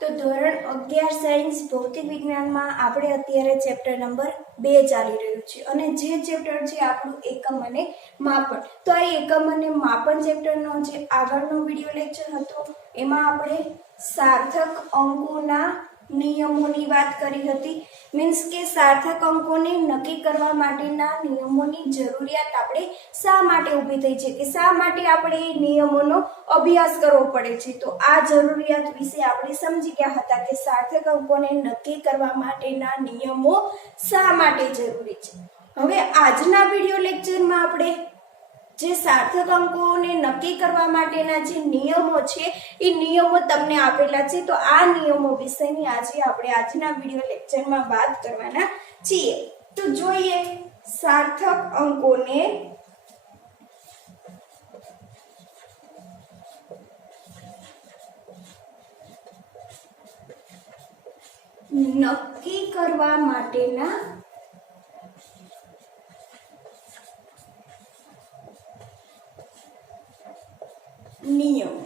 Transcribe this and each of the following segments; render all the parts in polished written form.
તો ધોરણ 11 સાયન્સ ભૌતિક વિજ્ઞાનમાં આપણે અત્યારે ચેપ્ટર નંબર 2 ચાલી રહ્યું છે અને જે ચેપ્ટર છે આપણું એકમ અને માપન. તો આ એકમ અને માપન ચેપ્ટરનો જે આગળનો વિડિયો લેક્ચર હતો એમાં આપણે સાર્થક અંકોના નિયમોની વાત કરી હતી. મીન્સ કે સાર્થક અંકોને નક્કી કરવા માટેના નિયમોની જરૂરિયાત આપણે શા માટે ઊભી થઈ છે, કે શા માટે આપણે એ નિયમોનો અભ્યાસ કરવો પડે છે. તો આ જરૂરિયાત વિશે આપણે સમજી ગયા હતા કે સાર્થક અંકોને નક્કી કરવા માટેના નિયમો શા માટે જરૂરી છે. હવે આજના વિડિયો લેક્ચરમાં આપણે જે સાર્થક અંકોને નક્કી કરવા માટેના જે નિયમો છે એ નિયમો તમને આપેલા છે. તો આ નિયમો વિશેની આજે આપણે આજના વિડિયો લેક્ચરમાં વાત કરવાના છીએ. તો જોઈએ સાર્થક અંકોને નક્કી કરવા માટેના નિયમ.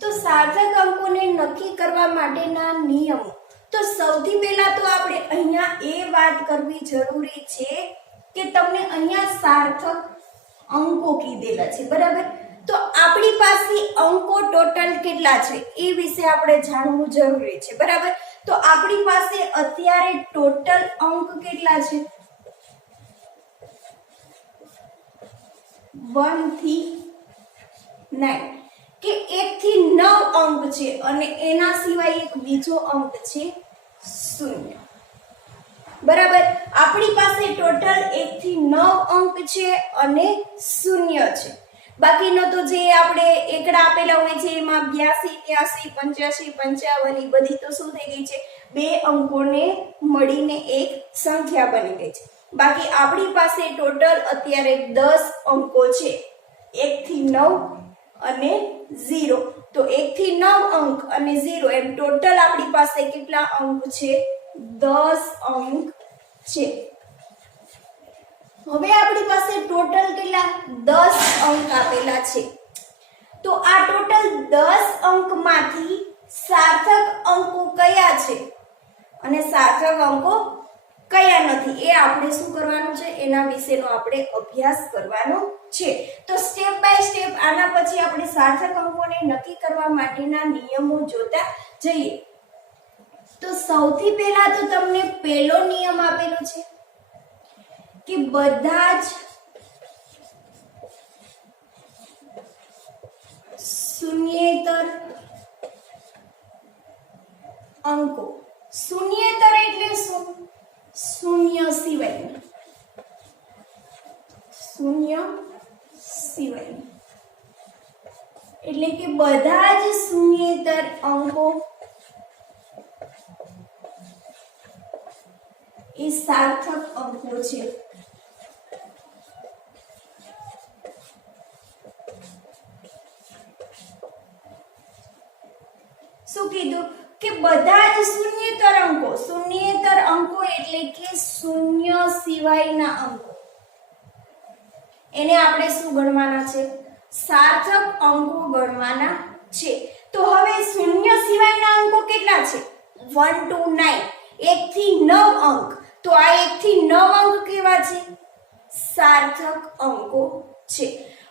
તો સાર્થક અંકોને નક્કી કરવા માટેના નિયમો. તો સૌથી પહેલા તો આપણે અહીંયા એ વાત કરવી જરૂરી છે કે તમને અહીંયા સાર્થક અંકો કીધેલા છે, બરાબર. તો આપણી પાસે અંકો ટોટલ કેટલા છે એ વિશે આપણે જાણવું જરૂરી છે, બરાબર. તો આપણી પાસે અત્યારે ટોટલ અંક કેટલા છે? 1 થી 9, કે 1 થી 9 અંક છે અને એના સિવાય એક બીજો અંક છે 0, બરાબર. આપણી પાસે ટોટલ 1 થી 9 અંક છે અને 0 છે. બાકીનો તો જે આપણે એકડા આપેલા હોય છે એમાં 82, 83, 85, 55 એ બધી તો શું થઈ ગઈ છે? બે અંકોને મળીને એક સંખ્યા બની ગઈ છે. બાકી આપણી પાસે ટોટલ અત્યારે 10 અંકો છે, 1 થી 9 અને 0. તો 1 થી 9 અંક અને 0 એમ ટોટલ આપણી પાસે કેટલા અંક છે? 10 અંક છે. હવે આપણી પાસે ટોટલ કેટલા? 10 અંક આપેલા છે. તો આ ટોટલ 10 અંકમાંથી સાર્થક અંકો કયા છે અને સાર્થક અંકો કયા નથી એ આપણે શું કરવાનું છે? એના વિશેનો આપણે અભ્યાસ કરવાનો છે. તો સ્ટેપ બાય સ્ટેપ આના પછી આપણે સાર્થક અંકોને નક્કી કરવા માટેના નિયમો જોતા જઈએ. તો સૌથી પહેલા તો તમને પહેલો નિયમ આપેલો છે કે બધા જ શૂન્યેતર અંકો. શૂન્યેતર એટલે શું? શૂન્ય સિવાય. શૂન્ય સિવાય એટલે કે બધા જ શૂન્યેતર અંકો એ સાર્થક અંકો છે. શું કીધું? કે બધા જ શૂન્યેતર અંકો. શૂન્યેતર અંકો એટલે કે શૂન્ય સિવાયના અંકો, એને આપણે શું ગણવાના છે? સાર્થક અંકો ગણવાના છે. તો હવે શૂન્ય સિવાયના અંકો કેટલા છે? 1 to 9, 1 થી 9 અંક. તો આ 1 થી 9 અંક કેવા છે? સાર્થક અંકો છે.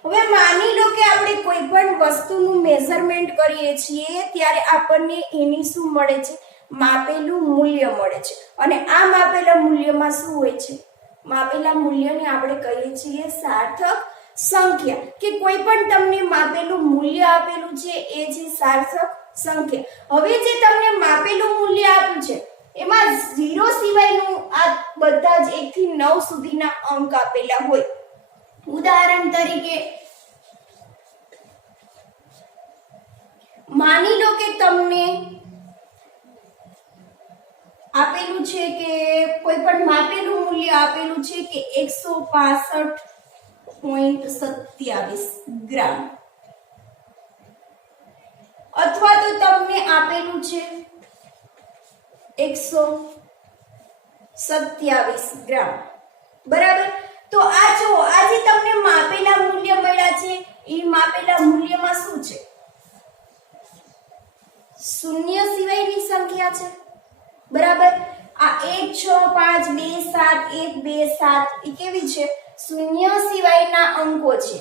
હવે માની લો કે આપણે કોઈ પણ વસ્તુનું મેઝરમેન્ટ કરીએ છીએ ત્યારે આપણને એની શું મળે છે? માપેલું મૂલ્ય મળે છે. અને આ માપેલા મૂલ્યમાં શું હોય છે? માપેલા મૂલ્યને આપણે કહીએ છીએ સાર્થક સંખ્યા. કે કોઈ પણ તમને માપેલું મૂલ્ય આપેલું છે એ છે સાર્થક સંખ્યા. હવે જે તમને માપેલું મૂલ્ય આપ્યું છે એમાં 0 સિવાયનું આ બધા જ 1 થી 9 સુધીના અંક આપેલા હોય. ઉદાહરણ તરીકે માની લો કે તમને આપેલું છે કે કોઈ પણ માપેલું મૂલ્ય આપેલું છે કે 165.27 ગ્રામ, અથવા તો તમને આપેલું છે 127 ગ્રામ, બરાબર. તો તો આ જો આજે તમને માપેલા મૂલ્ય મળ્યા છે, એ માપેલા મૂલ્યમાં શું છે? શૂન્ય સિવાયની સંખ્યા છે, બરાબર. આ 1 6 5 2 7 1 2 7 એ કેવી છે? શૂન્ય સિવાયના અંકો છે.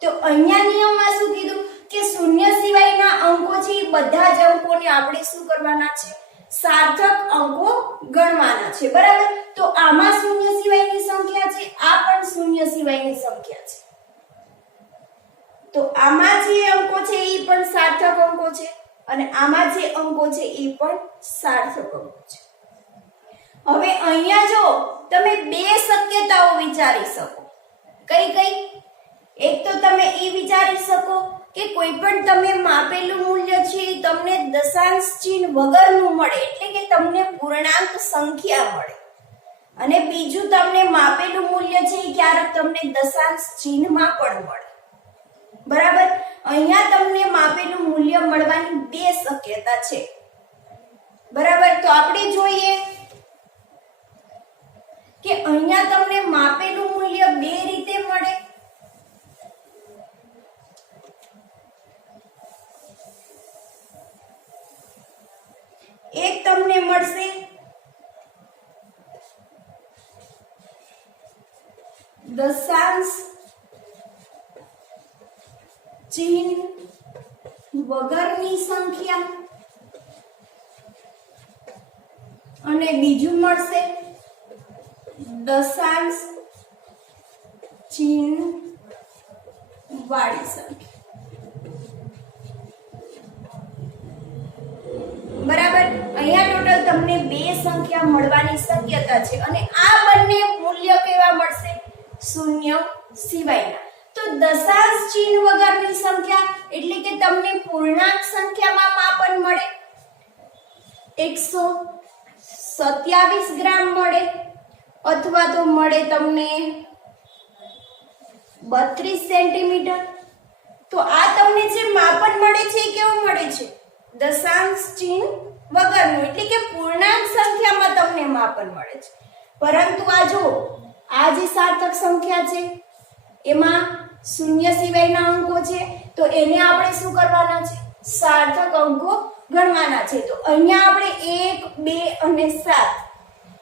તો અહીંયા નિયમમાં શું કીધું કે શૂન્ય સિવાયના અંકો છે એ બધા જ અંકોને આપણે શું કરવાના છે? સાર્થક અંકો ગણવાના છે, બરાબર. તો આમાં શૂન્ય સિવાયની સંખ્યા છે, આ પણ શૂન્ય સિવાયની સંખ્યા છે. તો આમાં જે અંકો છે એ પણ સાર્થક અંકો છે અને આમાં જે અંકો છે એ પણ સાર્થક અંકો છે. હવે અહીંયા જો તમે બે શક્યતાઓ વિચારી શકો. કઈ કઈ? એક તો તમે એ વિચારી શકો કે કોઈ પણ તમે માપેલું મૂલ્ય છે એ તમને દશાંશ ચિહ્ન વગરનું મળે, એટલે કે તમને પૂર્ણાંક સંખ્યા મળે. અને બીજું તમને માપેલું મૂલ્ય છે એ ક્યારેક તમને દશાંશ ચિહ્નમાં પણ મળે, બરાબર. અહીંયા તમને માપેલું મૂલ્ય મળવાની બે શક્યતા છે, બરાબર. તો આપણે જોઈએ કે અહીંયા તમને માપેલું મૂલ્ય બે રીતે મળે. એક તમને મળશે દશાંશ ચિહ્ન વગરની સંખ્યા અને બીજું મળશે દશાંશ ચિહ્ન વાળી સંખ્યા, બરાબર. અહીંયા ટોટલ તમને બે સંખ્યા મળવાની શક્યતા છે અને આ બંને મૂલ્ય કેવા મળશે? શૂન્ય સિવાયના. તો દશાંશ ચિહ્ન વગરની સંખ્યા એટલે કે તમને પૂર્ણાંક સંખ્યામાં માપન મળે, 127 ગ્રામ મળે અથવા તો મળે તમને 32 સેન્ટીમીટર. તો આ તમને જે માપન મળે છે એ કેવું મળે છે? દશાંશ ચિહ્ન વગરનું, એટલે કે પૂર્ણાંક સંખ્યામાં તમને માપન મળે છે. પરંતુ આ જો આ જે સાર્થક સંખ્યા છે એમાં શૂન્ય સિવાયના અંકો છે, તો એને આપણે શું કરવાના છે? સાર્થક અંકો ગણવાના છે. તો અહીંયા આપણે 1 2 અને 7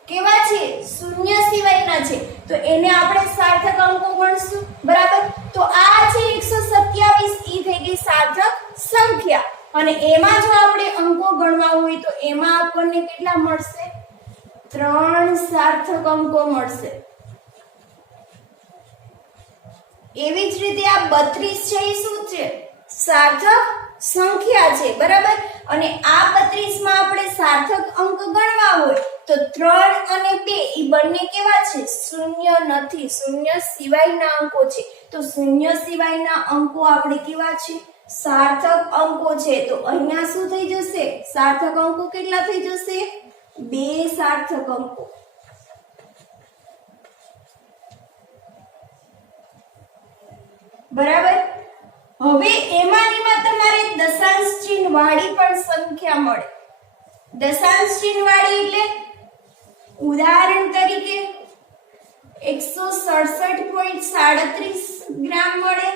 કેવા છે? શૂન્ય સિવાયના છે, તો એને આપણે સાર્થક અંકો ગણશું, બરાબર. તો આ છે 127 ઈ થઈ ગઈ સાર્થક સંખ્યા અને એમાં જો આપણે અંકો ગણવા હોય તો એમાં આપણને કેટલા મળશે? 3 સાર્થક અંકો મળશે. એવી જ રીતે આ 32 છે એ શું છે? સાર્થક સંખ્યા છે, બરાબર. અને આ 32 માં આપણે સાર્થક અંક ગણવા હોય તો 3 અને 2 એ બંને કેવા છે? શૂન્ય નથી, શૂન્ય સિવાયના અંકો છે. તો શૂન્ય સિવાયના અંકો આપણે કેવા છે? સાર્થક અંકો છે. તો અહીંયા શું થઈ જશે? સાર્થક અંકો કેટલા થઈ જશે? 2 સાર્થક અંકો. બરાબર. હવે એમાંનીમાં તમારે દશાંશ ચિહ્ન વાળી પણ સંખ્યા મળે. દશાંશ ચિહ્ન વાળી એટલે ઉદાહરણ તરીકે 167.37 ગ્રામ મળે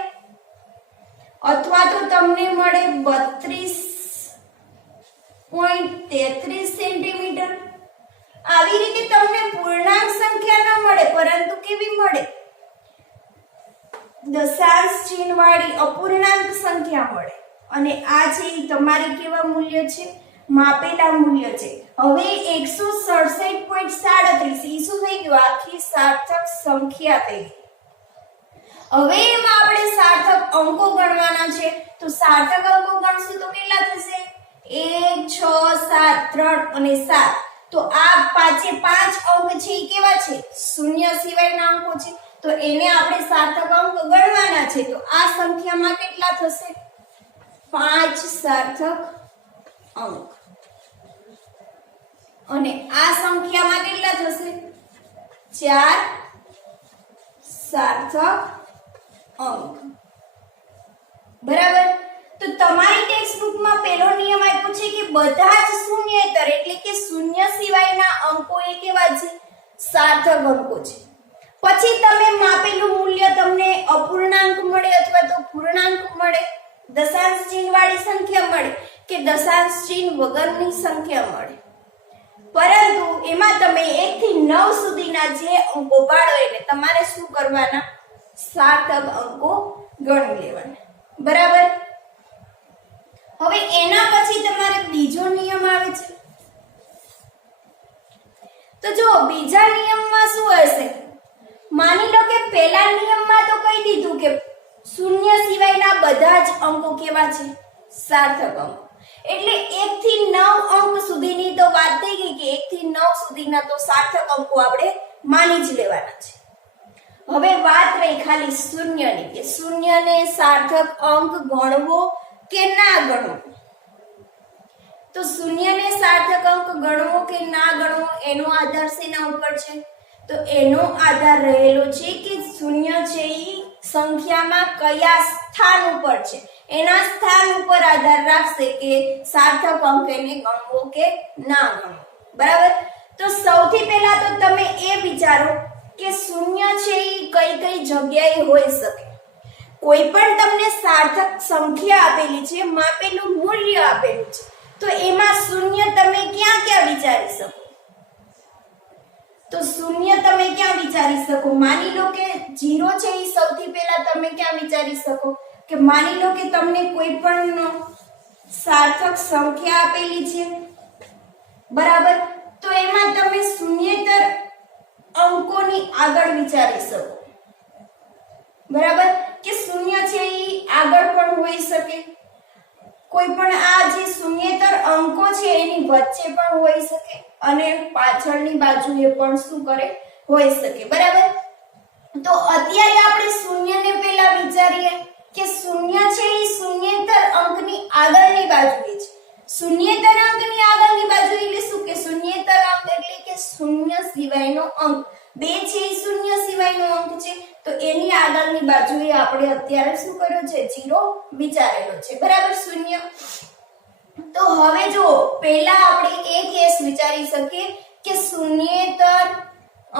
અથવા તો તમને મળે 32.33 સેન્ટીમીટર. આવી રીતે તમને પૂર્ણાંક સંખ્યા ન મળે પરંતુ કેવી મળે? દશાંશ ચિહ્ન વાળી અપૂર્ણાંક સંખ્યા મળે. અને આ છે તમારી કેવા મૂલ્ય છે? માપેલા મૂલ્ય છે. હવે 167.37 ઈ શું થઈ ગયું? આખી સાર્થક સંખ્યા થઈ ગઈ. હવે એમાં આપણે સાર્થક અંકો ગણવાના છે. તો સાર્થક અંકો ગણશું તો કેટલા થશે? 1 6 7 3 અને 7. તો આ પાંચે પાંચ અંક છે એ કેવા છે? શૂન્ય સિવાયના અંકો છે. તો એને આપણે સાર્થક અંક ગણવાના છે. તો આ સંખ્યામાં કેટલા થશે? 5 સાર્થક અંક. અને આ સંખ્યામાં કેટલા થશે? 4 સાર્થક અંક. બરાબર. તો તમારી ટેક્સ્ટબુકમાં પહેલો નિયમ આપ્યો છે કે બધા જ શૂન્યેતર એટલે કે શૂન્ય સિવાયના અંકો એ કેવા છે? સાર્થક અંકો છે. પછી તમે માપેલું મૂલ્ય તમને અપૂર્ણાંક મળે અથવા તો પૂર્ણાંક મળે, દશાંશ ચિહ્ન વાળી સંખ્યા મળે કે દશાંશ ચિહ્ન વગરની સંખ્યા મળે, પરંતુ એમાં તમે 1 થી 9 સુધીના જે અંકો પાડો એને તમારે શું કરવાના? સાર્થક અંકો ગણી લેવાના. બરાબર. હવે એના પછી તમારે બીજો નિયમ આવે છે. તો જો બીજા નિયમમાં શું હશે? માની લો કે પહેલા નિયમમાં તો કહી દીધું કે શૂન્ય સિવાયના બધા જ અંકો કેવા છે? સાર્થક અંકો. એટલે 1 થી 9 અંક સુધીની તો વાત થઈ ગઈ કે 1 થી 9 સુધીના તો સાર્થક અંકો આપણે માની જ લેવાના છે. હવે વાત રહી ખાલી શૂન્યની કે શૂન્યને સાર્થક અંક ગણવો કે ના ગણવો. તો શૂન્યને સાર્થક અંક ગણવો કે ના ગણવો એનો આધાર શેના ઉપર છે? તો એનો આધાર રહેલો છે કે શૂન્ય છે એ સંખ્યામાં કયા સ્થાન ઉપર છે, એના સ્થાન ઉપર આધાર રાખશે કે સાર્થક અંક એને ગણવો કે ના ગણવો. બરાબર. તો સૌથી પહેલા તો તમે એ વિચારો કે શૂન્ય છે એ કઈ કઈ જગ્યાએ હોઈ શકે. કોઈ પણ તમને સાર્થક સંખ્યા આપેલી છે, માપેલું મૂલ્ય આપેલું છે, તો એમાં શૂન્ય તમે ક્યાં ક્યાં વિચારી શકો? તો શૂન્ય તમે ક્યાં વિચારી શકો? માની લો કે 0 છે એ સૌથી પહેલા તમે ક્યાં વિચારી શકો? કે માની લો કે તમને કોઈ પણ સાર્થક સંખ્યા આપેલી છે, બરાબર, તો એમાં તમે શૂન્યેતર અંકોની આગળ વિચારી શકો. બરાબર, કે શૂન્ય છે એ આગળ પણ હોઈ શકે, કોઈ પણ આ જે શૂન્યેતર અંકો છે એની વચ્ચે પણ હોઈ શકે અને પાછળની બાજુએ પણ શું કરે? હોઈ શકે. બરાબર. તો અત્યારે આપણે શૂન્યને પહેલા વિચારીએ કે શૂન્ય છે એ શૂન્યેતર અંકની આગળની બાજુએ છે. શૂન્યેતર અંકની આગળની બાજુ એટલે શું? કે શૂન્યેતર અંક એટલે કે શૂન્ય સિવાયનો અંક. 2 છે એ શૂન્ય સિવાયનો અંક છે, તો એની આગળની બાજુએ આપણે અત્યારે શું કર્યું છે? 0 વિચારેલો છે. બરાબર. શૂન્ય. તો હવે જો પહેલા આપણે એક કેસ વિચારી શકીએ કે શૂન્યેતર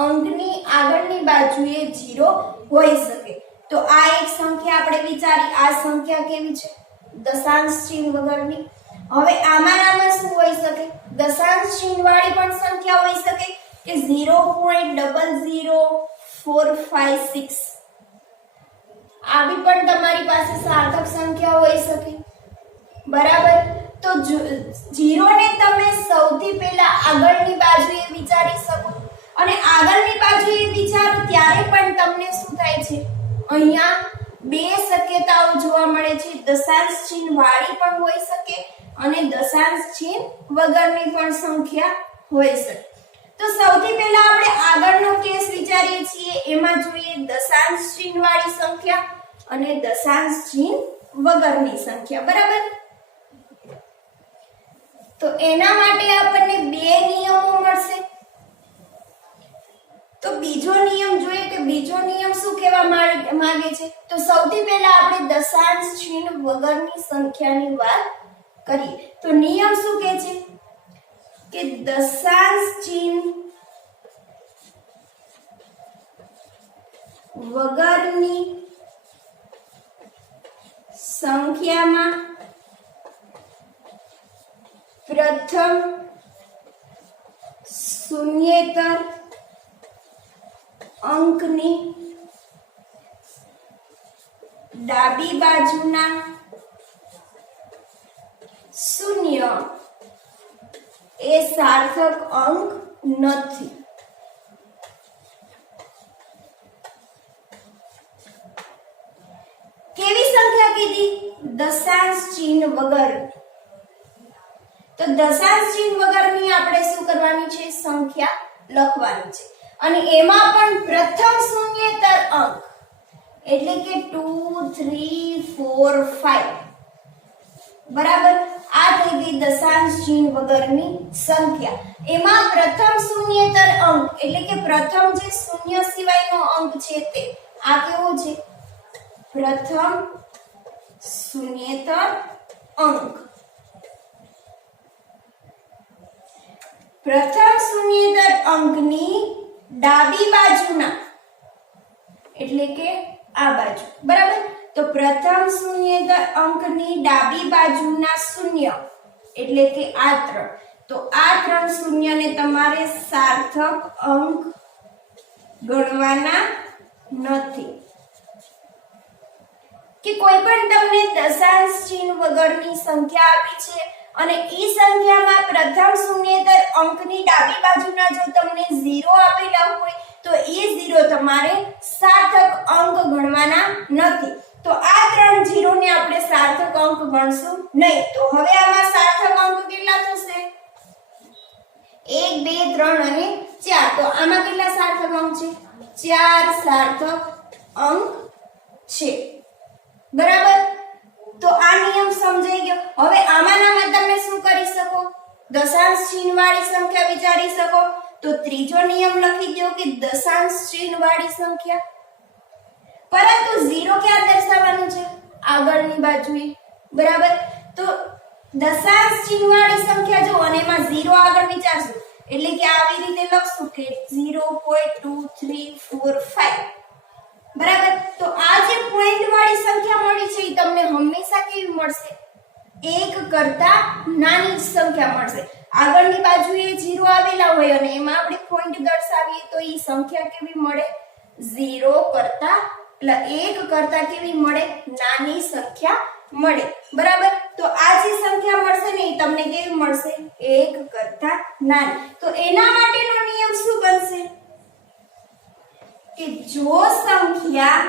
અંકની આગળની બાજુએ 0 હોઈ શકે. તો આ એક સંખ્યા આપણે વિચારી. આ સંખ્યા કેવી છે? દશાંશ ચિહ્ન વગરની. હવે આમાં શું હોઈ શકે? દશાંશ ચિહ્ન વાળી પણ સંખ્યા હોઈ શકે કે 0.00456 આવી પણ તમારી પાસે સાર્થક સંખ્યા હોઈ શકે. બરાબર. તો 0 ને તમે સૌથી પહેલા આગળની બાજુએ વિચારી શકો અને આગળની બાજુએ વિચારો ત્યારે પણ તમને શું થાય છે? અહીંયા બે શક્યતાઓ જોવા મળે છે. દશાંશ ચિહ્ન વાળી પણ હોઈ શકે અને દશાંશ ચિહ્ન વગરની પણ સંખ્યા હોઈ શકે. તો સૌથી પહેલા આપણે આગળનો કેસ વિચારીએ છીએ. એમાં જોઈએ દશાંશ ચિહ્ન વાળી સંખ્યા અને દશાંશ ચિહ્ન વગરની સંખ્યા. બરાબર. તો એના માટે આપણને બે નિયમો મળશે. તો બીજો નિયમ જોઈએ કે બીજો નિયમ શું કહેવા માંગે છે? તો સૌથી પહેલા આપણે દશાંશ ચિહ્ન વગરની સંખ્યાની વાત કરીએ. તો નિયમ શું કહે છે? કે દશાંશ ચિહ્ન વગરની સંખ્યામાં પ્રથમ શૂન્યેતર અંકની ડાબી બાજુના શૂન્ય એ સાર્થક અંક નથી. કેવી સંખ્યા કીધી? દશાંશ ચિહ્ન વગર. તો દશાંશ ચિહ્ન વગરની આપણે શું કરવાની છે? સંખ્યા લખવાની છે. અને એમાં પણ પ્રથમ શૂન્યેતર અંક એટલે કે 2 3 4 5. બરાબર. આ થઈ ગઈ દશાંશ ચિહ્ન વગરની સંખ્યા. એમાં પ્રથમ શૂન્યેતર અંક એટલે કે પ્રથમ જે શૂન્ય સિવાયનો અંક છે તે આ કેવો છે? પ્રથમ શૂન્યેતર અંક. પ્રથમ શૂન્યેતર અંકની ડાબી બાજુના એટલે કે આ બાજુ, બરાબર. તો પ્રથમ શૂન્યેતર અંકની ડાબી બાજુના શૂન્ય એટલે કે આ 3, તો આ 3 શૂન્યને તમારે સાર્થક અંક ગણવાના નથી. કે કોઈ પણ તમને દશાંશ ચિહ્ન વગરની સંખ્યા આપી છે અને ઈ સંખ્યામાં પ્રથમ શૂન્યેતર અંકની ડાબી બાજુના જો તમને 0 આપેલા હોય તો એ 0 તમારે સાર્થક અંક ગણવાના નથી. તો આ 3 0 ને આપણે સાર્થક અંક ગણશું નહીં. તો હવે આમાં સાર્થક અંક કેટલા થશે? 1 2 3 અને 4. તો આમાં કેટલા સાર્થક અંક છે? 4 સાર્થક અંક છે, બરાબર. તો આ નિયમ સમજાઈ ગયો. હવે આમાંના તમે શું કરી શકો? દશાંશ ચિહ્ન વાળી સંખ્યા વિચારી શકો. તો ત્રીજો નિયમ લખી દો કે દશાંશ ચિહ્ન વાળી સંખ્યા, પરંતુ 0 ક્યાં દર્શાવવાનું છે? આગળની બાજુએ, બરાબર. તો દશાંશ ચિહ્ન વાળી સંખ્યા જો અને એમાં 0 આગળ વિચારશું એટલે કે આવી રીતે લખશું કે 0.2345, બરાબર. તો આ જે પોઈન્ટ વાળી સંખ્યા મળી છે એ તમને હંમેશા કેવી મળશે? 1 કરતા નાની જ સંખ્યા મળશે. આગળની બાજુએ 0 આવેલા હોય અને એમાં આપણે પોઈન્ટ દર્શાવીએ તો એ સંખ્યા કેવી મળે? 0 કરતા 1 કરતા કેવી મળે? નાની સંખ્યા મળે, બરાબર. તો આ જે સંખ્યા મળશે ને એ તમને કેવી મળશે? 1 કરતા નાની. તો એના માટેનો નિયમ શું બનશે? કે જો સંખ્યા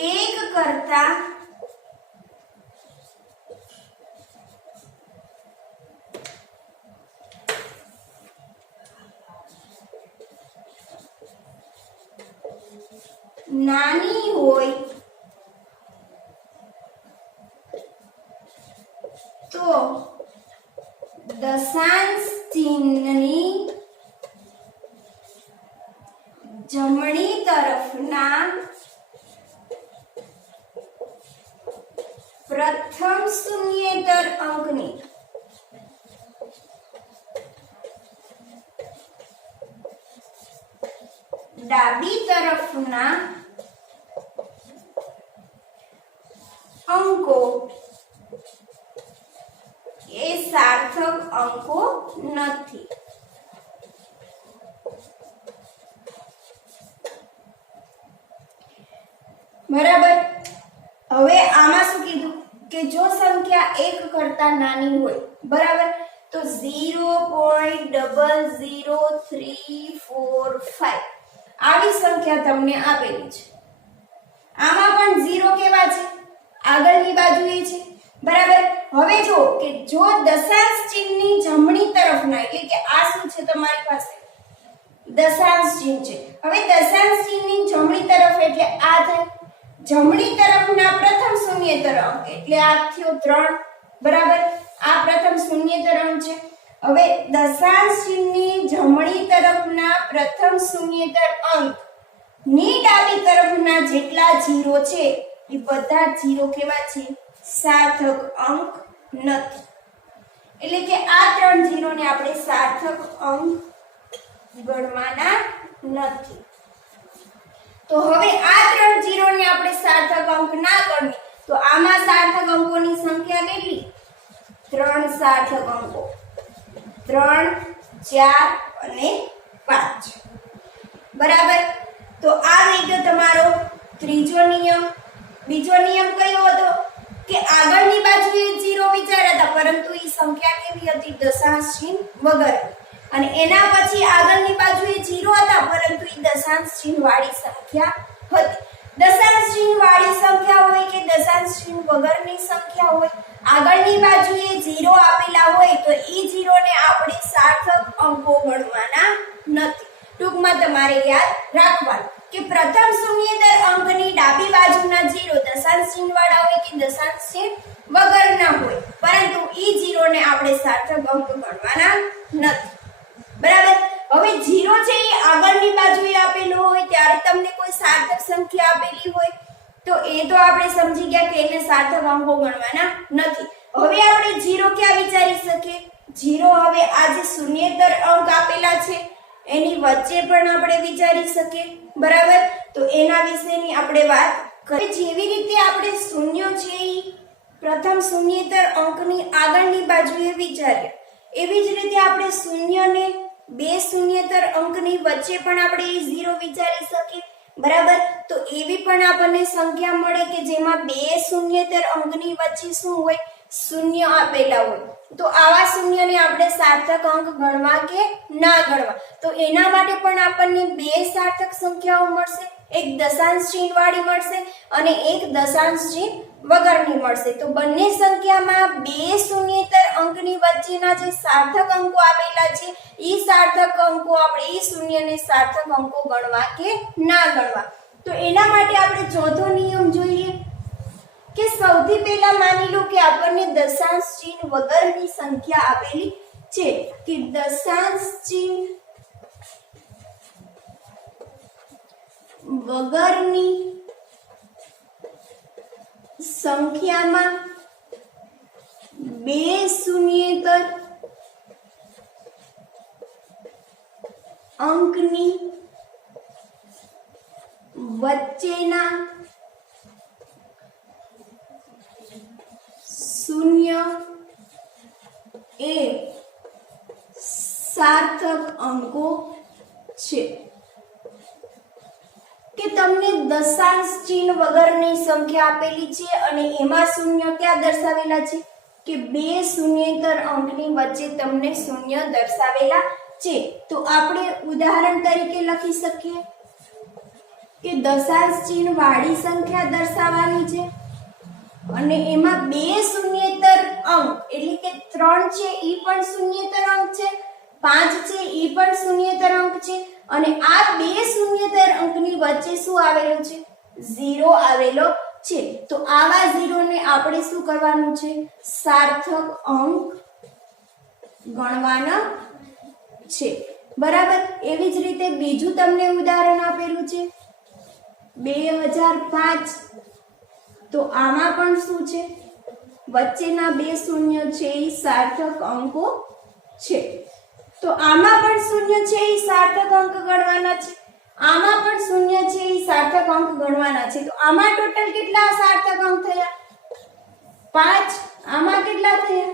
1 કરતા નાની હોય તો દશાંશ ચિહ્નની જમણી તરફના પ્રથમ શૂન્યેતર અંકની ડાબી તરફના અંકો એ સાર્થક અંકો નથી. બરાબર. હવે આમાં શું કીધું કે જો સંખ્યા 1 કરતા નાની હોય, બરાબર, તો 0.00345 આવી સંખ્યા તમને આપેલી છે. આમાં પણ 0 કેવા છે? આગળની બાજુએ છે, બરાબર. હવે જો કે જો દશાંશ ચિહ્નની જમણી તરફના એટલે કે આ શું છે તમારી પાસે? દશાંશ ચિહ્ન છે. હવે દશાંશ ચિહ્નની જમણી તરફ એટલે આ થાય. જમણી તરફના પ્રથમ શૂન્યેતર અંક એટલે આ થયો 3, બરાબર. આ પ્રથમ શૂન્યેતર અંક છે. હવે દશાંશ ચિહ્નની જમણી તરફના પ્રથમ શૂન્યેતર અંક ની ડાબી તરફના જેટલા 0 છે એ બધા 0 કેવા છે? સાર્થક અંક નથી. એટલે કે આ 3 0 ને આપણે સાર્થક અંક ગણવાના નથી. તો હવે આ 3 0 ને આપણે સાર્થક અંક ના ગણીએ તો આમાં સાર્થક અંકોની સંખ્યા કેટલી? 3 સાર્થક અંકો, 3 4 અને 5, બરાબર. તો આ થઈ ગયો તમારો ત્રીજો નિયમ. બીજો નિયમ કયો હતો? કે આગળની બાજુએ 0 વિચાર્યા હતા પરંતુ એ સંખ્યા કેવી હતી? દશાંશ ચિહ્ન વગરની. અને એના પછી આગળની બાજુએ 0 હતા પરંતુ એ દશાંશ ચિહ્ન વાળી સંખ્યા હતી. દશાંશ ચિહ્ન વાળી સંખ્યા હોય કે દશાંશ ચિહ્ન વગરની સંખ્યા હોય, આગળની બાજુએ 0 આપેલા હોય તો એ 0 ને આપણે સાર્થક અંકો ગણવાના નથી. ટૂંકમાં તમારે યાદ રાખવાનું કે પ્રથમ શૂન્યેતર અંકની ડાબી બાજુના 0 દશાંશ ચિહ્ન વાળા હોય કે દશાંશ ચિહ્ન વગરના હોય, પરંતુ એ 0 ને આપણે સાર્થક અંક ગણવાના નથી, બરાબર. હવે 0 છે એ આગળની બાજુએ આપેલું હોય ત્યારે તમને કોઈ સાર્થક સંખ્યા આપેલી હોય તો એ તો આપણે સમજી ગયા કે એને સાર્થક અંકો ગણવાના નથી. હવે આપણે 0 ક્યાં વિચારી શકીએ? 0 હવે આ જે શૂન્યેતર અંક આપેલા છે એની વચ્ચે પણ આપણે વિચારી શકીએ, બરાબર. તો એના વિશેની આપણે વાત કરીએ. જેવી રીતે આપણે શૂન્ય છે એ પ્રથમ શૂન્યેતર અંકની આગળની બાજુએ વિચારીએ, એવી જ રીતે આપણે શૂન્યને બે શૂન્યેતર અંકની વચ્ચે પણ આપણે 0 વિચારી શકીએ, બરાબર. તો એવી પણ આપણને સંખ્યા મળે કે જેમાં બે શૂન્યેતર અંકની વચ્ચે શું હોય, શૂન્ય આપેલા હોય. તો આવા શૂન્યને આપણે સાર્થક અંક ગણવા કે ના ગણવા, તો એના માટે પણ આપણને બે સાર્થક સંખ્યાઓ મળશે, એક દશાંશ ચિહ્ન વાળી મળશે અને એક દશાંશ ચિહ્ન વગરની મળશે. તો બંને સંખ્યામાં બે શૂન્યેતર અંકની વચ્ચેના જે સાર્થક અંકો આવેલા છે એ સાર્થક અંકો આપણે એ શૂન્યને સાર્થક અંકો ગણવા કે ના ગણવા. તો એના માટે આપણે ચોથો નિયમ જોઈએ કે સૌથી પહેલા માની લો કે આપણને દશાંશ ચિહ્ન વગરની સંખ્યા આપેલી છે કે દશાંશ ચિહ્ન વગરની સંખ્યામાં બે શૂન્યેતર અંકની વચ્ચેના શૂન્ય એ સાર્થક અંકો છે. કે તમને દશાંશ ચિહ્ન વગરની સંખ્યા આપેલી છે અને એમાં શૂન્ય ક્યાં દર્શાવેલા છે કે બે શૂન્યેતર અંકની વચ્ચે તમને શૂન્ય દર્શાવેલા છે. તો આપણે ઉદાહરણ તરીકે લખી શકીએ કે દશાંશ ચિહ્ન વાળી સંખ્યા દર્શાવવાની છે અને એમાં બે શૂન્યેતર અંક એટલે કે 3 છે એ પણ શૂન્યેતર અંક છે, 5 છે એ પણ શૂન્યેતર અંક છે અને આ બે શૂન્યેતર અંકની વચ્ચે શું આવેલું છે, 0 આવેલો છે. તો આવા 0 ને આપણે શું કરવાનું છે, સાર્થક અંક ગણવાના છે, બરાબર. એવી જ રીતે બીજું તમને ઉદાહરણ આપેલું છે 2005. તો આમાં પણ શું છે, વચ્ચેના બે શૂન્ય છે એ સાર્થક અંકો છે. તો આમાં પણ શૂન્ય છે એ સાર્થક અંક ગણવાના છે, આમાં પણ શૂન્ય છે એ સાર્થક અંક ગણવાના છે. તો આમાં ટોટલ કેટલા સાર્થક અંક થયા, 5. આમાં કેટલા થયા,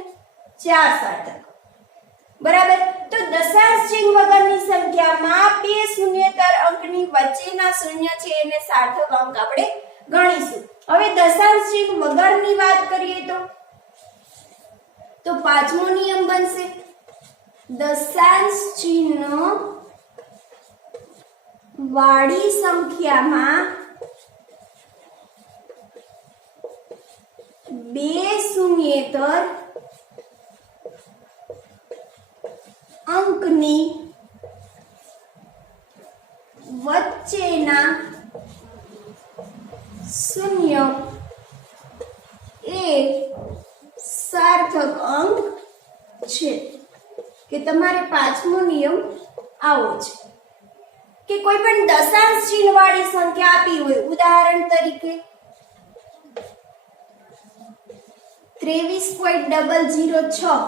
4 સાર્થક, બરાબર. તો દશાંશ ચિહ્ન વગરની સંખ્યામાં બે શૂન્યેતર અંકની વચ્ચેના શૂન્ય છે એને સાર્થક અંક આપણે ગણીશું. હવે દશાંશ ચિહ્ન વગરની વાત કરીએ તો પાંચમો નિયમ બનશે દશાંશ ચિહ્ન વાળી સંખ્યામાં બે શૂન્યેતર અંકની વચ્ચેના શૂન્ય એ સાર્થક અંક છે. કે તમારે પાંચમો નિયમ આવો છે કે કોઈ પણ દશાંશ ચિહ્ન વાળી સંખ્યા આપી હોય, ઉદાહરણ તરીકે 23.006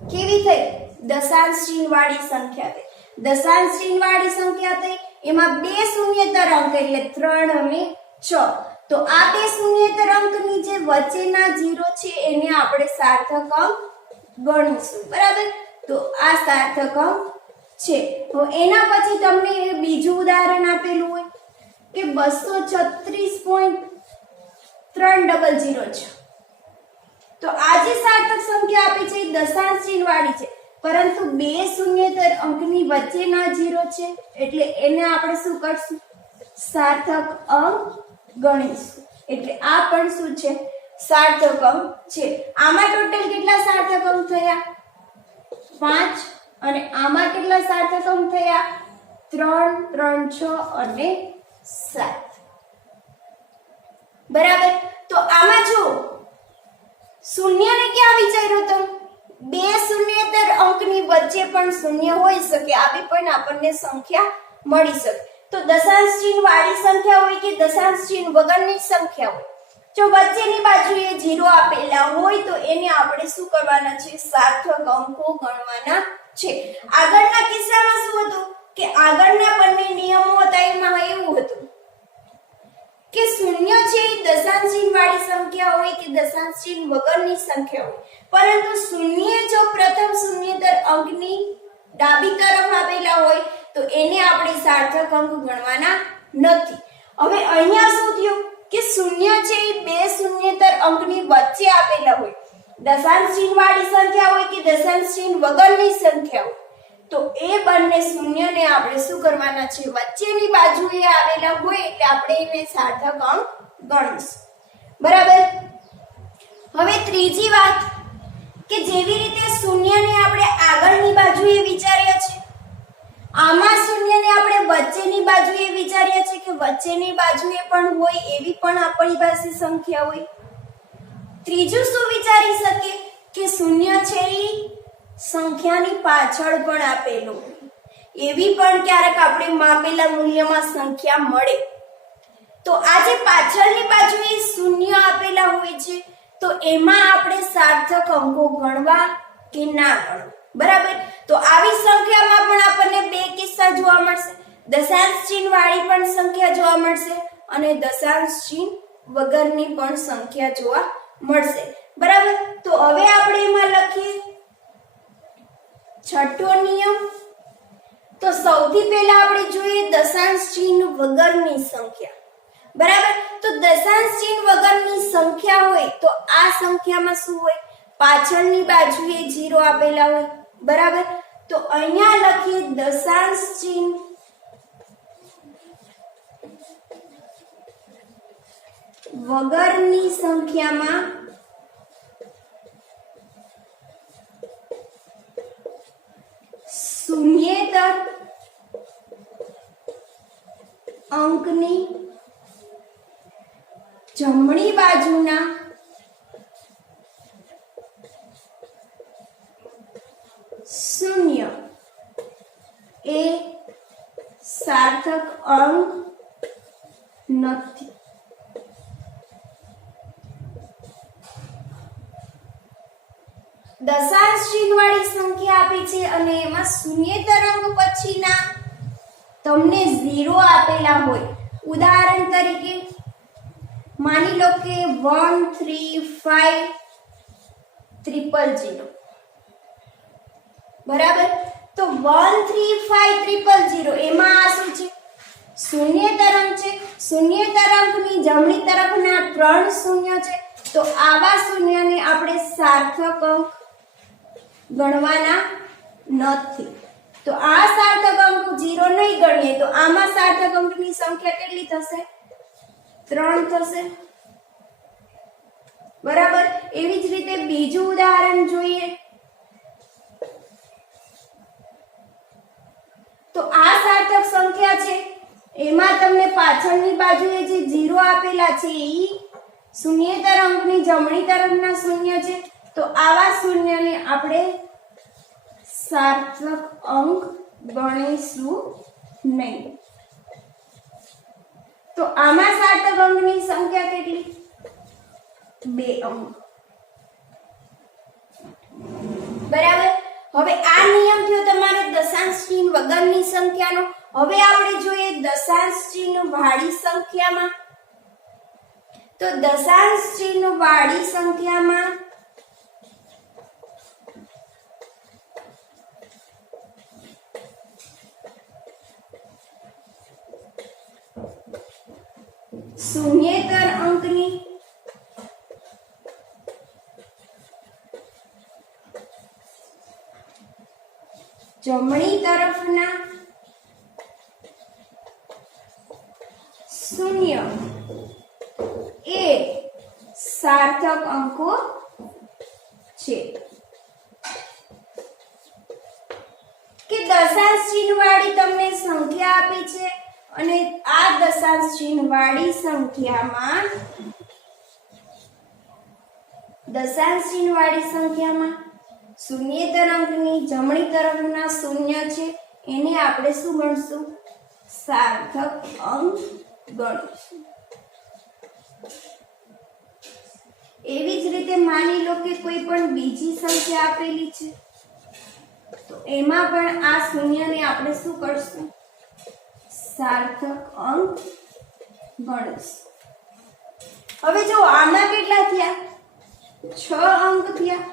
કેવી થઈ, દશાંશ ચિહ્ન વાળી સંખ્યા થઈ. દશાંશ ચિહ્ન વાળી સંખ્યા થઈ એમાં બે શૂન્યેતર અંક એટલે 3 અને 6. તો આ બે શૂન્યેતર અંકની જે વચ્ચેના 0 છે એને આપણે સાર્થક અંક ગણીશું, બરાબર. તો આ સાર્થક અંક છે. તો એના પછી તમને બીજું ઉદાહરણ આપેલું હોય કે 236.300. તો આ જે સાર્થક સંખ્યા આપી છે એ દશાંશ ચિહ્ન વાળી છે પરંતુ બે શૂન્યેતર અંકની વચ્ચેના 0 છે એટલે એને આપણે શું કરશું, સાર્થક અંક ગણીશું. એટલે આ પણ શું છે, સાર્થક અંક છે. આમાં ટોટલ કેટલા સાર્થક અંક થયા, 5 અને આમાં કેટલા સાર્થક અંક થયા, 3, 3, 6 અને 7, બરાબર. તો આમાં જો શૂન્યને ક્યાં વિચાર્યો તો, બે શૂન્યેતર અંકની વચ્ચે પણ શૂન્ય હોઈ શકે, આવી પણ આપણને સંખ્યા મળી શકે. તો દશાંશ ચિહ્ન વાળી સંખ્યા હોય કે દશાંશ ચિહ્ન વગરની સંખ્યા હોય, જો વચ્ચેની બાજુએ 0 આપેલા હોય તો એને આપણે શું કરવાના છે? સાર્થક અંકો ગણવાના છે. આગળના કિસ્સામાં શું હતું કે આગળના બંને નિયમો હતા એમાં એવું હતું કે શૂન્ય છે એ દશાંશ ચિહ્ન વાળી સંખ્યા હોય કે દશાંશ ચિહ્ન વગરની સંખ્યા હોય, પરંતુ શૂન્ય જો પ્રથમ શૂન્યેતર અંકની ડાબી તરફ આપેલા હોય તો એને આપણે સાર્થક અંક ગણવાના નથી. હવે અહીંયા શું થયું કે શૂન્ય છે એ બે શૂન્યેતર અંકની વચ્ચે આપેલા હોય, દશાંશ ચિહ્ન વાળી સંખ્યા હોય કે દશાંશ ચિહ્ન વગરની સંખ્યા હોય, તો એ બંને શૂન્યને આપણે શું કરવાના છે? વચ્ચેની બાજુએ આવેલા હોય એટલે આપણે એને સાર્થક અંક ગણીશું. બરાબર. હવે ત્રીજી વાત કે જેવી રીતે શૂન્યને આપણે આગળની બાજુએ વિચાર્યા છે, આમાં શૂન્યને આપણે વચ્ચેની બાજુએ વિચાર્યા છે કે વચ્ચેની બાજુએ પણ હોય એવી પણ આપણી પાસે સંખ્યા હોય. ત્રીજું શું વિચારી શકીએ કે શૂન્ય છે એ સંખ્યાની પાછળ પણ આપેલું એવી પણ ક્યારેક આપણે માપેલા મૂલ્યમાં સંખ્યા મળે. તો આ જે પાછળની બાજુએ શૂન્ય આપેલા હોય છે તો એમાં આપણે સાર્થક અંકો ગણવા કે ના ગણવા? બરાબર. તો આવી સંખ્યામાં પણ આપણને બે કિસ્સા જોવા મળશે. દશાંશ ચિહ્ન વાળી પણ સંખ્યા જોવા મળશે અને દશાંશ ચિહ્ન વગરની પણ સંખ્યા જોવા મળશે. બરાબર. તો હવે આપણે એમાં લખીએ છઠ્ઠો નિયમ. તો સૌથી પહેલા આપણે જોઈએ દશાંશ ચિહ્ન વગરની સંખ્યા. બરાબર. તો દશાંશ ચિહ્ન વગરની સંખ્યા હોય તો આ સંખ્યામાં શું હોય? પાછળની બાજુએ 0 આપેલા હોય. બરાબર. તો અહીંયા લખીએ દશાંશ ચિહ્ન વગરની સંખ્યામાં શૂન્યેતર અંકની જમણી બાજુના શૂન્ય એ સાર્થક અંક નથી. દશાંશ ચિહ્ન વાળી સંખ્યા આપી છે અને એમાં શૂન્યેતર અંક પછીના તમને 0 આપેલા હોય. ઉદાહરણ તરીકે માની લો કે 135000. બરાબર. તો 135000 એમાં આ શું છે? શૂન્યેતર અંક છે. શૂન્યેતર અંકની જમણી તરફના 3 શૂન્ય છે. તો આવા શૂન્યને આપણે સાર્થક અંક ગણવાના નથી. તો આ સાર્થક અંક 0 નહીં ગણીએ તો આમાં સાર્થક અંકની સંખ્યા કેટલી થશે? 3 થશે. બરાબર. એવી જ રીતે બીજું ઉદાહરણ જોઈએ. તો આ સાર્થક સંખ્યા છે એમાં તમને પાછળની બાજુએ જે 0 આપેલા છે એ શૂન્યેતર અંકની જમણી તરફના શૂન્ય છે. તો આવા શૂન્યને આપણે સાર્થક અંક ગણીશું નહીં. તો આમાં સાર્થક અંકની સંખ્યા કેટલી? 2 અંક. બરાબર. હવે આ નિયમ થયો તમારો દશાંશ ચિહ્ન વગરની સંખ્યાનો. હવે આપણે જોઈએ દશાંશ ચિહ્ન વાળી સંખ્યામાં. તો દશાંશ ચિહ્ન વાળી સંખ્યામાં શૂન્યેતર અંકની જમણી તરફના શૂન્ય એ સાર્થક અંકો છે. કે દશાંશ ચિહ્ન વાળી તમને સંખ્યા આપી છે અને આ દશાંશ ચિહ્ન વાળી સંખ્યામાં શૂન્યેતર અંકની જમણી તરફના શૂન્ય છે એને આપણે શું ગણશું? સાર્થક અંક ગણીશું. એવી જ રીતે માની લો કે કોઈ પણ બીજી સંખ્યા આપેલી છે તો એમાં પણ આ શૂન્યને આપણે શું કરશું? સાર્થક અંક ગણીશું. હવે જો આમાં કેટલા થયા? 6 અંક થયા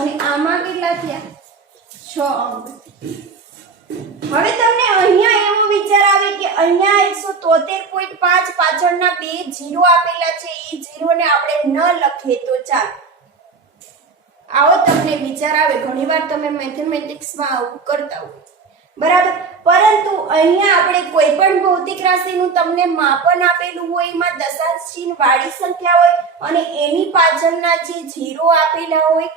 અને આમાં કેટલા થયા? 6 અંક. હવે તમને અહીંયા એવો વિચાર આવે કે અહીંયા 173.5 પાછળના બે 0 આપેલા છે, એ 0 ને આપણે ન લખીએ તો ચાલે. આવો તમને વિચાર આવે. ઘણીવાર તમે મેથેમેટિક્સમાં આવું કરતા હોય, બરાબર. પરંતુ અહીંયા આપણે કોઈ પણ ભૌતિક રાશિનું તમને માપન આપેલું હોય, એમાં દશાંશ ચિહ્ન વાળી સંખ્યા હોય અને એની પાછળના જે 0 આપેલા હોય,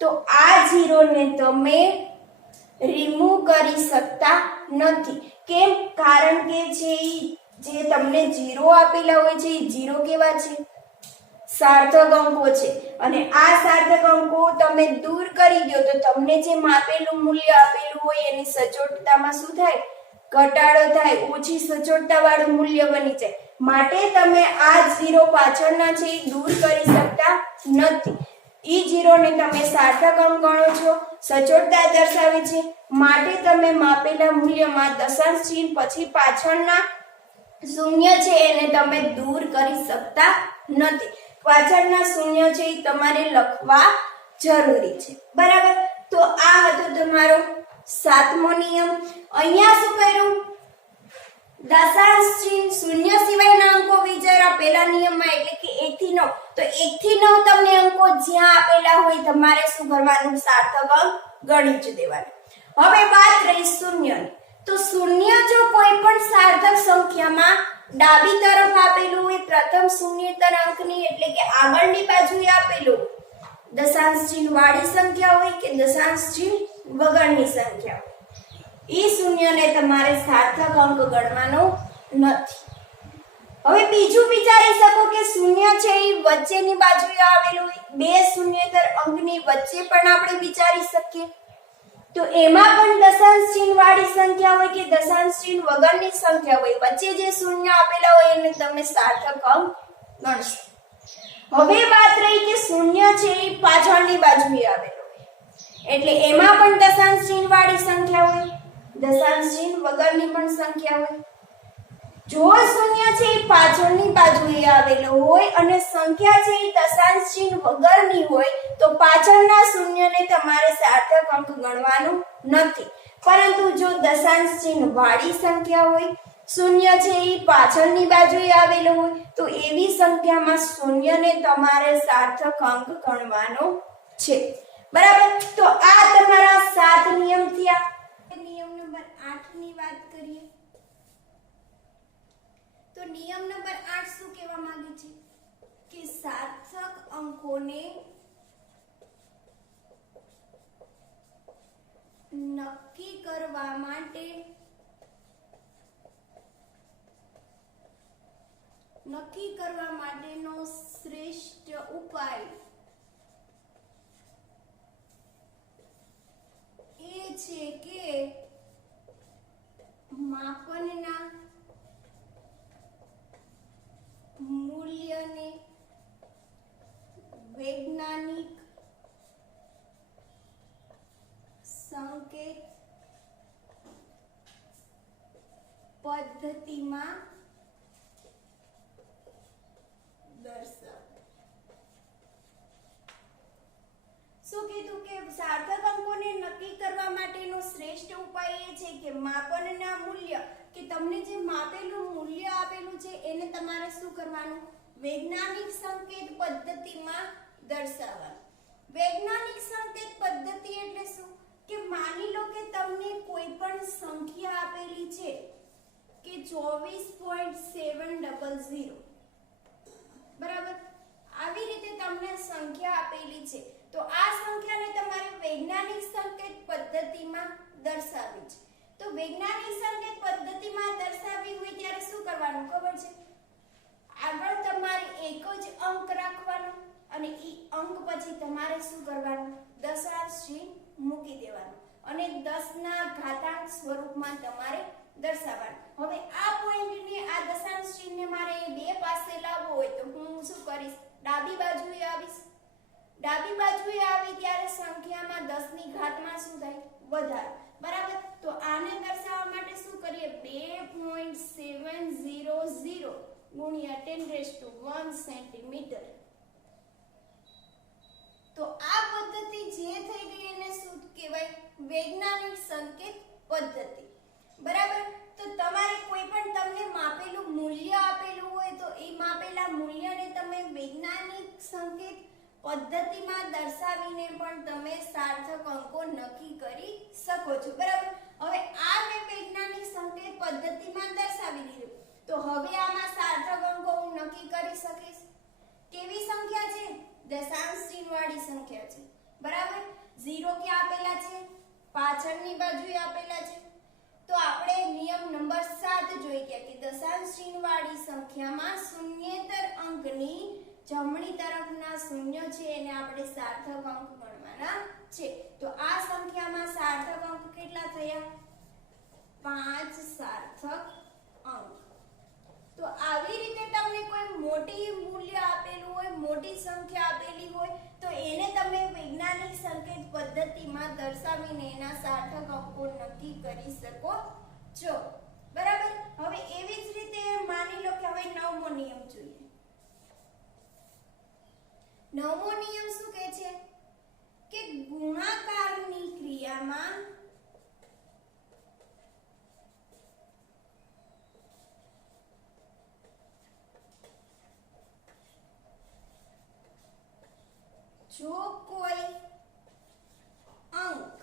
તો આ 0 ને તમે રિમૂવ કરી શકતા નથી. કેમ? કારણ કે જે તમને 0 આપેલા હોય છે એ 0 કેવા છે? સાર્થક અંકો છે. અને આ સાર્થક અંકો તમે દૂર કરી દો તો તમને જે માપેલું મૂલ્ય આપેલું હોય એની સચોટતામાં શું થાય? ઘટાડો થાય, ઓછી સચોટતા વાળું મૂલ્ય બની જાય. માટે તમે આ 0 પાછળના છે એ દૂર કરી શકતા નથી. ઈ 0 ને તમે સાર્થક અંક ગણો છો, સચોટતા દર્શાવે છે, માટે તમે માપેલા મૂલ્યમાં દશાંશ ચિહ્ન પછી પાછળના શૂન્ય છે એને તમે દૂર કરી શકતા નથી. પાછળના શૂન્ય છે એ તમારે લખવા જરૂરી છે, બરાબર. તો આ હતો તમારો 7મો નિયમ. અહીંયા શું કર્યું? દશાંશ ચિહ્ન શૂન્ય સિવાયના અંકો વિચાર્યા પહેલા નિયમમાં, એટલે કે 1 થી 9. તો 1 થી 9 તમને અંકો જ્યાં આપેલા હોય તમારે શું કરવાનું? સાર્થક અંક ગણી જ દેવાના. હવે વાત રહી શૂન્યની. તો શૂન્ય જો કોઈ પણ સાર્થક સંખ્યામાં ડાબી તરફ આપેલું હોય, પ્રથમ શૂન્યેતર અંકની એટલે કે આગળની બાજુએ આપેલું દશાંશ ચિહ્ન વાળી સંખ્યા હોય કે દશાંશ ચિહ્ન વગરની સંખ્યા હોય, ઈ શૂન્યને તમારે સાર્થક અંક ગણવાનો નથી. હવે બીજું વિચારી શકો કે શૂન્ય છે એ વચ્ચેની બાજુએ આવેલું હોય, બે શૂન્યેતર અંકની વચ્ચે પણ આપણે વિચારી શકીએ. તો એમાં પણ દશાંશ ચિહ્ન વાળી સંખ્યા હોય કે દશાંશ ચિહ્ન વગરની સંખ્યા હોય, વચ્ચે જે શૂન્ય આપેલા હોય એને તમે સાર્થક અંક ગણશો. હવે વાત રહી કે શૂન્ય છે એ પાછળની બાજુએ આવેલો હોય, એટલે એમાં પણ દશાંશ ચિહ્ન વાળી સંખ્યા હોય, દશાંશ ચિહ્ન વગરની પણ સંખ્યા હોય. જો શૂન્ય છે એ પાછળની બાજુએ આવેલો હોય અને સંખ્યા છે એ દશાંશ ચિહ્ન વગરની હોય, તો પાછળના શૂન્યને તમારે સાર્થક અંક ગણવાનું નથી. પરંતુ જો દશાંશ ચિહ્ન વાળી સંખ્યા હોય, શૂન્ય છે એ પાછળની બાજુએ આવેલો હોય, તો એવી સંખ્યામાં શૂન્યને તમારે સાર્થક અંક ગણવાનો છે, બરાબર. તો આ તમારા 7 નિયમ થયા. નિયમ નંબર 8 ની વાત કરીએ તો નિયમ નંબર 8 શું કહેવા માંગે છે કે સાર્થક અંકોને નક્કી કરવા માટેનો શ્રેષ્ઠ ઉપાય એ છે કે માપનના મૂલ્યને વૈજ્ઞાનિક સંકેત પદ્ધતિમાં દર્શાવો. શું કીધું કે સાર્થક અંકોને નક્કી કરવા માટેનો શ્રેષ્ઠ ઉપાય એ છે કે માપનના મૂલ્ય કે તમને જે માપેલું મૂલ્ય આપેલું છે એને તમારે શું કરવાનું? વૈજ્ઞાનિક સંકેત પદ્ધતિમાં દર્શાવવાનું. વૈજ્ઞાનિક સંકેત પદ્ધતિ એટલે શું? કે માની લો કે તમને કોઈ પણ સંખ્યા આપેલી છે કે 24.700, બરાબર. આવી રીતે તમને સંખ્યા આપેલી છે, તો આ સંખ્યાને તમારે વૈજ્ઞાનિક સંકેત પદ્ધતિમાં દર્શાવવી છે. તો વૈજ્ઞાનિક સંકેત પદ્ધતિમાં દર્શાવવી હોય ત્યારે શું કરવાનું ખબર છે? આગળ તમારે એક જ અંક રાખવાનો અને ઈ અંક પછી તમારે શું કરવાનું? દશાંશ ચિહ્ન મૂકી દેવાનું અને 10 ના ઘાતાંક સ્વરૂપમાં તમારે દર્શાવવાનું. હવે આ પોઈન્ટને આ દશાંશ ચિહ્નને મારે બે પાસે લાવવો હોય તો હું શું કરીશ? ડાબી બાજુએ આવીશ ડાબી બાજુએ આવી ત્યારે સંખ્યામાં 10 ની ઘાતમાં શું થાય? વધારો. બરાબર. તો આને દર્શાવવા માટે શું કરીએ? 2.700 ગુણ્યા 10⁻1 સેન્ટીમીટર. તો આ પદ્ધતિ જે થઈ ગઈ એને શું કહેવાય? વૈજ્ઞાનિક સંકેત પદ્ધતિ. બરાબર. તો તમારે કોઈ પણ તમને માપેલું મૂલ્ય આપેલું હોય તો એ માપેલા મૂલ્યને તમે વૈજ્ઞાનિક સંકેત પદ્ધતિમાં દર્શાવીને પણ તમે સાર્થક અંકો નક્કી કરી શકો છો. બરાબર. હવે આ મેં વૈજ્ઞાનિક સંકેત પદ્ધતિમાં દર્શાવી દીધું. તો હવે આમાં સાર્થક અંકો હું નક્કી કરી શકીશ. કેવી સંખ્યા છે? દશાંશ ચિહ્નવાળી સંખ્યા છે. બરાબર. 0 ક્યાં આપેલા છે? પાછળની બાજુએ આપેલા છે. તો આપણે નિયમ નંબર 7 જોઈ ગયા કે દશાંશ ચિહ્નવાળી સંખ્યામાં શૂન્યેતર અંકની જમણી તરફના શૂન્ય છે એને આપણે સાર્થક અંક ગણવાના છે. તો આ સંખ્યામાં સાર્થક અંક કેટલા થયા? 5 સાર્થક અંક. તો આવી રીતે તમને કોઈ મોટી મૂલ્ય આપેલું હોય, મોટી સંખ્યા આપેલી હોય તો એને તમે વૈજ્ઞાનિક સંકેત પદ્ધતિમાં દર્શાવીને એના સાર્થક અંકો નક્કી કરી શકો છો. બરાબર. હવે એવી જ રીતે માની લો કે હવે 9મો નિયમ જોઈએ. 9મો નિયમ શું કહે છે? કે ગુણાકારની ક્રિયામાં જો કોઈ અંક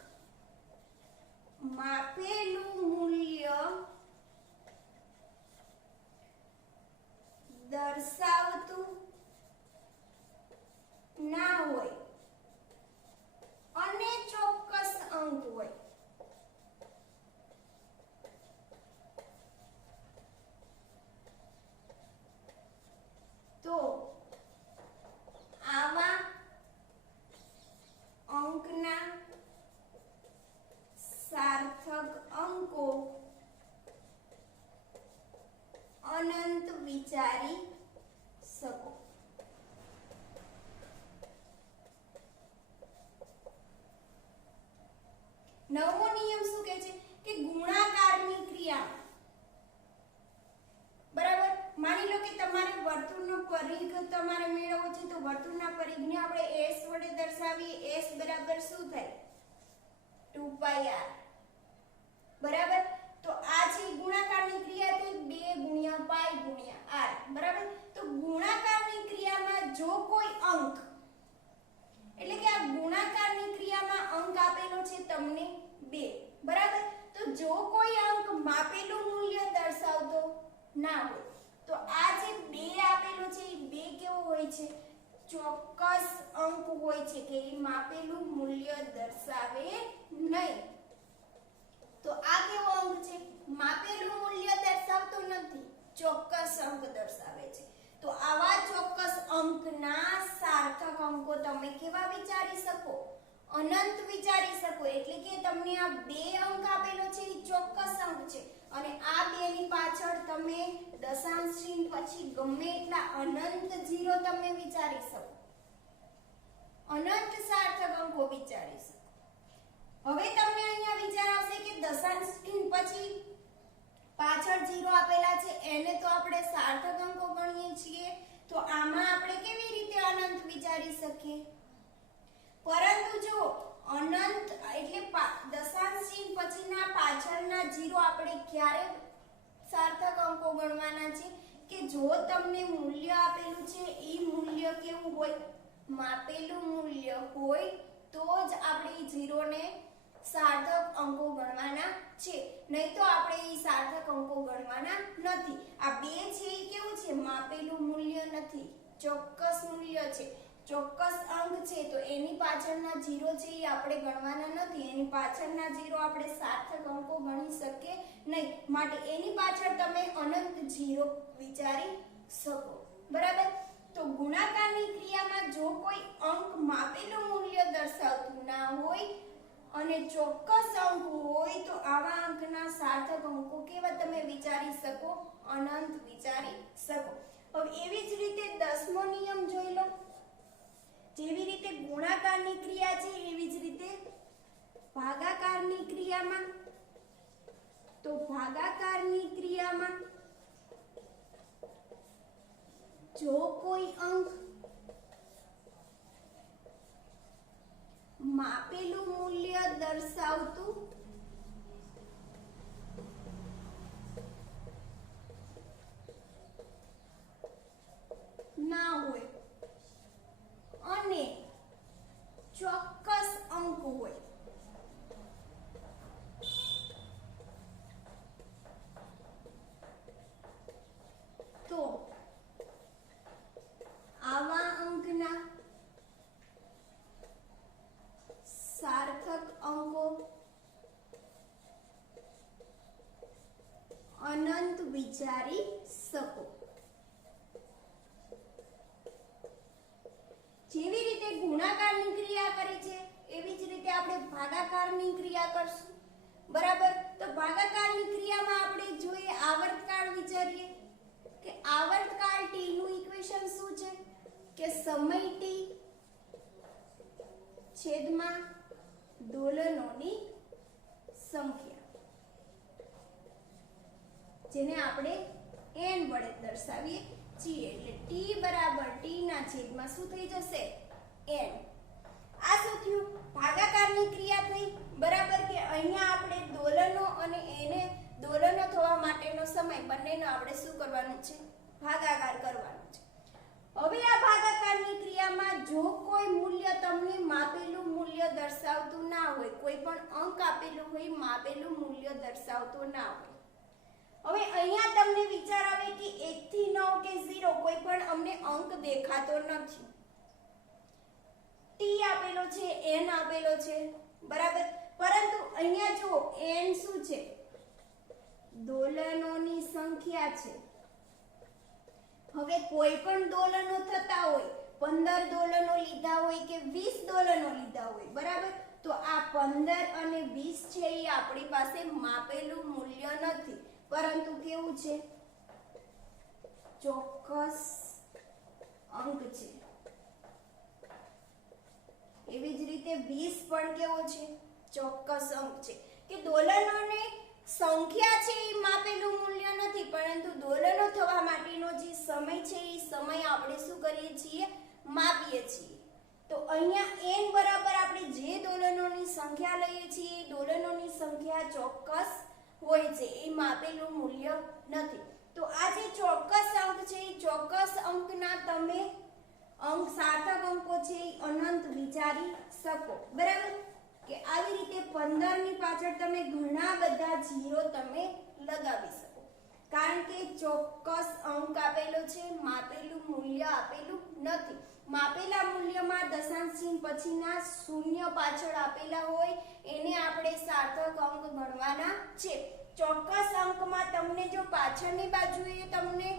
માપેલું મૂલ્ય દર્શાવતું ના હોય અને ચોક્કસ અંક હોય તો આવા અંકના સાર્થક અંકો અનંત વિચારી શકો. નવમો નિયમ શું કહે છે? કે ગુણાકારની ક્રિયા. બરાબર. માની લો કે તમારે વર્તુળનો પરિઘ તમારે મેળવવો છે તો વર્તુળના પરિઘને આપણે s વડે દર્શાવીએ. s બરાબર શું થાય? 2πr. બરાબર. તો આ છે ગુણાકારની ક્રિયા થઈ 2 × π × r. બરાબર. તો ગુણાકારની ક્રિયામાં જો કોઈ અંક એટલે કે આ ગુણાકારની ક્રિયામાં અંક આપેલો છે તમને 2. બરાબર. તો જો કોઈ અંક માપેલું મૂલ્ય દર્શાવતો ના હોય તો આ જે 2 આપેલો છે એ 2 કેવો હોય છે? ચોક્કસ અંક હોય છે કે એ માપેલું મૂલ્ય દર્શાવે નહીં. તો આ કેવો અંક છે? માપેલું મૂલ્ય દર્શાવતો નથી, ચોક્કસ અંક દર્શાવે છે. તો આવા ચોક્કસ અંકના સાર્થક અંકો તમે કેવા વિચારી શકો? અનંત વિચારી શકો. એટલે કે તમને આ 2 અંક આપેલો છે એ ચોક્કસ અંક છે અને આ 2 ની પાછળ તમે દશાંશ ચિહ્ન પછી ગમે એટલા અનંત 0 તમે વિચારી શકો. અનંત સાર્થક અંકો વિચારી શકો. હવે તમને અહીંયા વિચાર આવશે કે દશાંશ ચિહ્ન પછી પાછળ 0 આપેલા છે એને તો આપણે સાર્થક અંકો ગણીએ છીએ. તો આમાં આપણે કેવી રીતે અનંત વિચારી શકીએ? પરંતુ જો અનંત એટલે દશાંશ ચિહ્ન પછીના પાછળના 0 આપણે ક્યારે સાર્થક અંકો ગણવાના છે? કે જો તમને મૂલ્ય આપેલું છે એ મૂલ્ય કેવું હોય? માપેલું મૂલ્ય હોય તો જ આપણે 0 ને સાર્થક અંકો ગણવાના છે. નહીં તો આપણે એ સાર્થક અંકો ગણવાના નથી. આ 2 છે એ કેવું છે? માપેલું મૂલ્ય નથી, ચોક્કસ મૂલ્ય છે, ચોક્કસ અંક છે. તો એની પાછળના 0 છે એ આપણે ગણવાના નથી. એની પાછળના 0 આપણે સાર્થક અંકો ગણી શકીએ નહીં. માટે એની પાછળ તમે અનંત 0 વિચારી શકો. બરાબર. તો ગુણાકારની ક્રિયામાં જો કોઈ અંક માપેલું મૂલ્ય દર્શાવતું ના હોય અને ચોક્કસ અંક હોય તો આવા અંકના સાર્થક અંકો કેવા તમે વિચારી શકો? અનંત વિચારી શકો. હવે એવી જ રીતે 10મો નિયમ જોઈ લો. જેવી રીતે ગુણાકારની ક્રિયા છે એવી જ રીતે ભાગાકારની ક્રિયામાં, તો ભાગાકારની ક્રિયામાં જો કોઈ અંક માપેલું મૂલ્ય દર્શાવતું ના હોય અને ચોક્કસ અંક હોય તો આવા અંકના સાર્થક અંકો અનંત વિચારી શકો. જેવી રીતે ગુણાકારની ક્રિયા કરી છે એવી જ રીતે આપણે ભાગાકારની ક્રિયા કરશું. બરાબર, તો ભાગાકારની ક્રિયામાં આપણે જોઈએ આવર્તકાળ વિચારીએ કે આવર્તકાળ t નું ઇક્વેશન શું છે કે સમય t છેદમાં દોલનોની સંખ્યા, જેને આપણે n વડે દર્શાવીએ છીએ. એટલે t બરાબર t ના છેદમાં શું થઈ જશે n. આ શું થયું? ભાગાકારની ક્રિયા થઈ. બરાબર, કે અહીંયા આપણે દોલનો અને એને દોલનો થવા માટેનો સમય બંનેનો આપણે શું કરવાનું છે? ભાગાકાર કરવાનો છે. હવે આ ભાગાકારની ક્રિયામાં જો કોઈ મૂલ્ય તમને માપેલું મૂલ્ય દર્શાવતું ના હોય, કોઈ પણ અંક આપેલું હોય માપેલું મૂલ્ય દર્શાવતો ના હોય, હવે અહીંયા તમને વિચાર આવે કે 1 થી 9 કે 0 કોઈ પણ અમને અંક દેખાતો નથી. t આપેલો છે, n આપેલો છે, બરાબર, પરંતુ અહીંયા જો n શું છે? દોલનોની સંખ્યા છે. હવે કોઈ પણ દોલનો થતા હોય, 15 દોલનો લીધા હોય કે 20 દોલનો લીધા હોય, બરાબર, તો આ 15 અને 20 છે એ આપણી પાસે માપેલું મૂલ્ય નથી, પરંતુ કેવું છે? ચોક્કસ અંક છે. એવી જ રીતે 20 પણ કેવો છે? ચોક્કસ અંક છે. કે દોલનોને સંખ્યા છે એ માપેલું મૂલ્ય નથી, પરંતુ દોલનો થવા માટેનો જે સમય છે એ સમય આપણે શું કરીએ છીએ? માપીએ છીએ. તો અહીંયા n બરાબર આપણે જે દોલનોની સંખ્યા લઈએ છીએ એ દોલનોની સંખ્યા ચોક્કસ હોય છે, એ માપેલું મૂલ્ય નથી. તો આ જે ચોક્કસ અંક છે એ ચોક્કસ અંકના તમે અંક સાર્થક અંકો છે એ અનંત વિચારી શકો. બરાબર, કે આવી રીતે 15 ની પાછળ તમે ઘણા બધા 0 તમે લગાવી શકો, કારણ કે ચોક્કસ અંક આપેલો છે, માપેલું મૂલ્ય આપેલું નથી. માપેલા મૂલ્યમાં દશાંશ ચિહ્ન પછીના શૂન્ય પાછળ આપેલા હોય એને આપણે સાર્થક અંક ગણવાના છે. ચોક્કસ અંકમાં તમને જો પાછળની બાજુએ તમને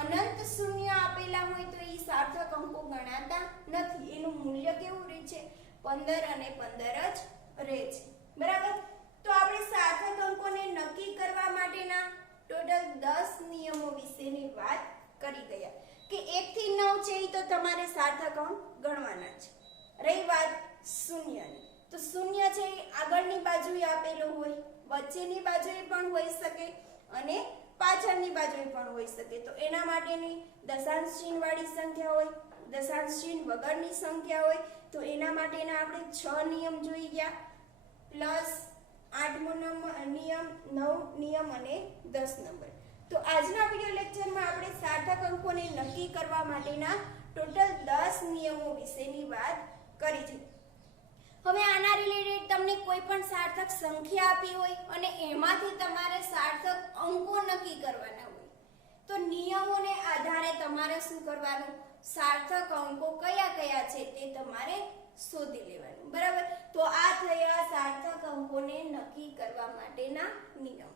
અનંત શૂન્ય આપેલા હોય તો એ સાર્થક અંકો ગણાતા નથી. એનું મૂલ્ય કેવું રહે છે? 15 અને 15 જ રહે છે. બરાબર, તો આપણે સાર્થક અંકોને નક્કી કરવા માટેના ટોટલ 10 નિયમો વિશેની વાત કરી ગયા કે 1 થી 9 છે તો તમારે સાર્થક અંક ગણવાના છે. રહી વાત શૂન્યની, તો શૂન્ય છે આગળની બાજુએ આપેલો હોય, વચ્ચેની બાજુએ પણ હોઈ શકે અને પાછળની બાજુએ પણ હોઈ શકે. તો એના માટેની દશાંશ ચિહ્ન વાળી સંખ્યા હોય, દશાંશ ચિહ્ન વગરની સંખ્યા હોય, તો એના માટેના આપણે 6 નિયમ જોઈ ગયા, પ્લસ 8મો નિયમ, 9 નિયમ અને 10 નંબર. તો આજના વિડિયો લેક્ચરમાં આપણે સાર્થક અંકોને નક્કી કરવા માટેના ટોટલ 10 નિયમો વિશેની વાત કરી છે. હવે આના રિલેટેડ તમને કોઈ પણ સાર્થક સંખ્યા આપી હોય અને એમાંથી તમારે સાર્થક અંકો નક્કી કરવાના હોય, તો નિયમોને આધારે તમારે શું કરવાનું? સાર્થક અંકો કયા કયા છે તે તમારે શોધી લેવાનું. બરાબર, તો આ થયા સાર્થક અંકોને નક્કી કરવા માટેના નિયમો.